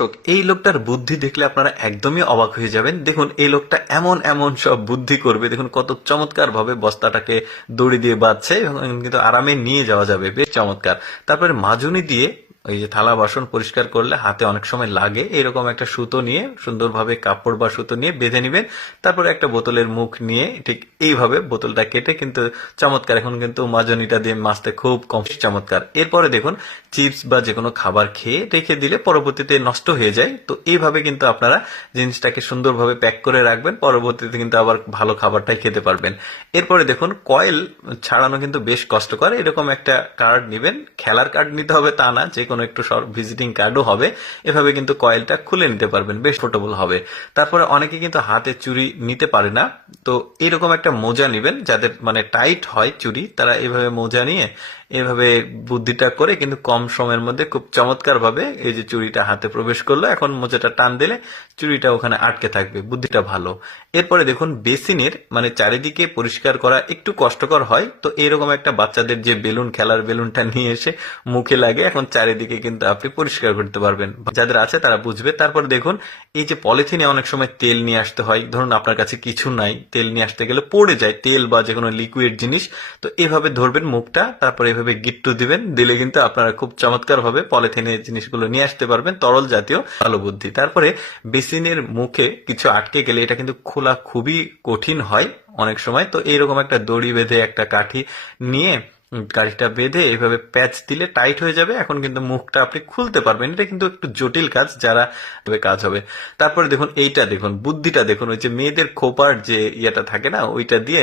দর্শক, এই লোকটার বুদ্ধি দেখলে আপনারা একদমই অবাক হয়ে যাবেন। দেখুন, এই লোকটা এমন এমন সব বুদ্ধি করবে, দেখুন কত চমৎকার ভাবে বস্তাটাকে দড়ি দিয়ে বাঁধছে এবং কিন্তু আরামে নিয়ে যাওয়া যাবে, বেশ চমৎকার। তারপরে মাজুনি দিয়ে ওই যে থালা বাসন পরিষ্কার করলে হাতে অনেক সময় লাগে, এরকম একটা সুতো নিয়ে সুন্দরভাবে কাপড় বা সুতো নিয়ে বেঁধে নিবেন। তারপরে একটা বোতলের মুখ নিয়ে ঠিক এইভাবে বোতলটা কেটে কিন্তু চমৎকার, এখন কিন্তু মাজনিটা দিয়ে মাজতে খুব কম, চমৎকার। এরপরে দেখুন, চিপস বা যে কোনো খাবার খেয়ে রেখে দিলে পরবর্তীতে নষ্ট হয়ে যায়, তো এইভাবে কিন্তু আপনারা জিনিসটাকে সুন্দরভাবে প্যাক করে রাখবেন, পরবর্তীতে কিন্তু আবার ভালো খাবারটাই খেতে পারবেন। এরপরে দেখুন, কয়েল ছাড়ানো কিন্তু বেশ কষ্টকর। এরকম একটা কার্ড নিবেন, খেলার কার্ড নিতে হবে তা না, যে কোনো একটু ভিজিটিং কার্ডও হবে। এভাবে কিন্তু কয়েলটা খুলে নিতে পারবেন, বেশ পোর্টেবল হবে। তারপরে অনেকে কিন্তু হাতে চুড়ি নিতে পারে না, তো এরকম একটা মোজা নিবেন, যাদের মানে টাইট হয় চুড়ি, তারা এভাবে মোজা নিয়ে এভাবে বুদ্ধিটা করে কিন্তু কম সময়ের মধ্যে খুব চমৎকার ভাবে এই যে চুড়িটা হাতে প্রবেশ করলো, এখন মোজাটা টান দিলে চুড়িটা ওখানে আটকে থাকবে, বুদ্ধিটা ভালো। এরপরে দেখুন, বেসিনের মানে চারিদিকে পরিষ্কার করা একটু কষ্টকর হয়, তো এরকম একটা বাচ্চাদের যে বেলুন, খেলার বেলুনটা নিয়ে এসে মুখে লাগে, এখন চারিদিকে কিন্তু আপনি পরিষ্কার করতে পারবেন, যাদের আছে তারা বুঝবে। তারপর দেখুন, এই যে পলিথিনে অনেক সময় তেল নিয়ে আসতে হয়, ধরুন আপনার কাছে কিছু নাই, তেল নিয়ে আসতে গেলে পড়ে যায় তেল বা যে কোনো লিকুইড জিনিস, তো এভাবে ধরবেন মুখটা, তারপর এভাবে গিট্টু দিবেন, দিলে কিন্তু আপনারা খুব চমৎকার ভাবে পলিথিনে জিনিসগুলো নিয়ে আসতে পারবেন, তরল জাতীয়, ভালো বুদ্ধি। তারপরে বেসিনের মুখে কিছু আটকে গেলে এটা কিন্তু খোলা খুবই কঠিন হয় অনেক সময়, তো এইরকম একটা দড়ি বেঁধে একটা কাঠি নিয়ে কাঠিটা বেঁধে এইভাবে প্যাচ দিলে টাইট হয়ে যাবে, এখন কিন্তু মুখটা আপনি খুলতে পারবেন। এটা কিন্তু একটু জটিল কাজ, যারা কাজ হবে। তারপরে দেখুন, এইটা দেখুন, বুদ্ধিটা দেখুন, ওই যে মেয়েদের খোপার যে ইয়েটা থাকে না, ওইটা দিয়ে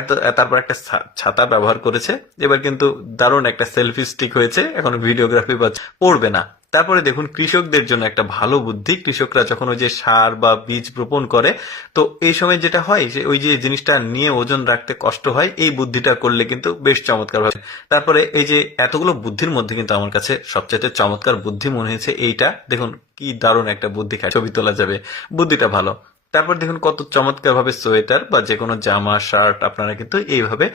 এত, তারপর একটা ছাতা ব্যবহার করেছে, এবার কিন্তু দারুণ একটা সেলফি স্টিক হয়েছে, এখন ভিডিওগ্রাফি বা পড়বে না। তারপরে দেখুন, কৃষকদের জন্য একটা ভালো বুদ্ধি। কৃষকরা যখন ওই যে সার বা বীজ বপন করে, তো এই সময় যেটা হয় যে ওই যে জিনিসটা নিয়ে ওজন রাখতে কষ্ট হয়, এই বুদ্ধিটা করলে কিন্তু বেশ চমৎকার হবে। তারপরে এই যে এতগুলো বুদ্ধির মধ্যে কিন্তু আমার কাছে সবচেয়ে চমৎকার বুদ্ধি মনে হয়েছে এইটা, দেখুন কি দারুণ একটা বুদ্ধি, ছবি তোলা যাবে, বুদ্ধিটা ভালো। তারপর দেখুন কত চমৎকার ভাবে সোয়েটার বা যে কোনো জামা, শার্ট আপনারা কিন্তু এইভাবে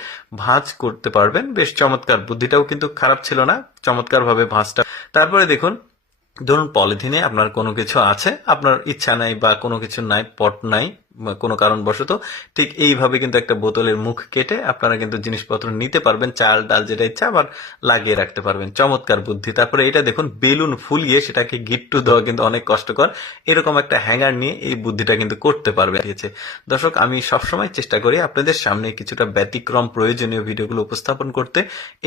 ভাঁজ করতে পারবেন, বেশ চমৎকার। বুদ্ধিটাও কিন্তু খারাপ ছিল না, চমৎকার ভাবে ভাঁজটা। তারপরে দেখুন, ধরুন পলিথিনে আপনার কোনো কিছু আছে, আপনার ইচ্ছা নাই বা কোনো কিছু নাই, পট নাই কোনো কারণবশত, ঠিক এইভাবে কিন্তু একটা বোতলের মুখ কেটে আপনারা কিন্তু জিনিসপত্র নিতে পারবেন, চাল ডাল যেটা ইচ্ছা আবার লাগিয়ে রাখতে পারবেন, চমৎকার বুদ্ধি। তারপরে এটা দেখুন, বেলুন ফুলিয়ে সেটাকে গিট্টু দেওয়া কিন্তু অনেক কষ্টকর, এরকম একটা হ্যাঙ্গার নিয়ে এই বুদ্ধিটা কিন্তু করতে পারবে। দর্শক, আমি সবসময় চেষ্টা করি আপনাদের সামনে কিছুটা ব্যতিক্রম প্রয়োজনীয় ভিডিওগুলো উপস্থাপন করতে।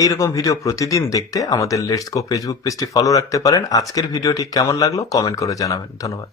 এইরকম ভিডিও প্রতিদিন দেখতে আমাদের লেটস গো ফেসবুক পেজটি ফলো রাখতে পারেন। আজকের ভিডিওটি কেমন লাগলো কমেন্ট করে জানাবেন। ধন্যবাদ।